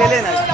Selena.